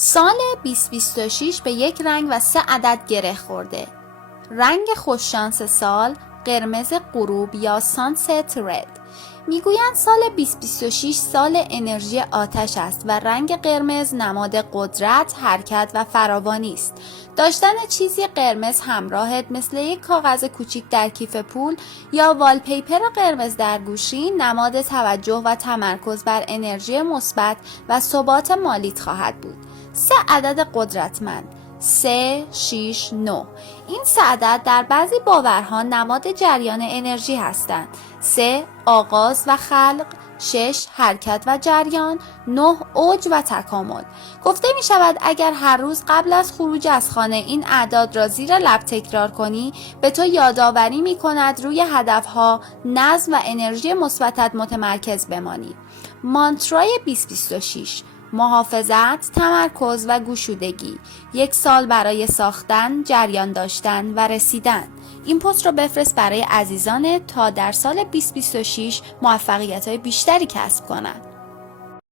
سال 2026 به یک رنگ و 3 عدد گره خورده. رنگ خوششانس سال قرمز غروب یا سانست رد. میگویند سال 2026 سال انرژی آتش است و رنگ قرمز نماد قدرت، حرکت و فراوانی است. داشتن چیزی قرمز همراهت مثل یک کاغذ کوچیک در کیف پول یا والپیپر قرمز در گوشی نماد توجه و تمرکز بر انرژی مثبت و ثبات مالیت خواهد بود. 3 عدد قدرتمند 3، 6، 9. این 3 عدد در بعضی باورها نماد جریان انرژی هستند. 3 آغاز و خلق، 6 حرکت و جریان، 9 اوج و تکامل. گفته می شود اگر هر روز قبل از خروج از خانه این اعداد را زیر لب تکرار کنی به تو یادآوری می کند روی هدفها، نظم و انرژی مثبتت متمرکز بمانی. مانترای 2026: محافظت، تمرکز و گشودگی. 1 سال برای ساختن، جریان داشتن و رسیدن. این پست رو بفرست برای عزیزانت تا در سال 2026 موفقیت‌های بیشتری کسب کنند.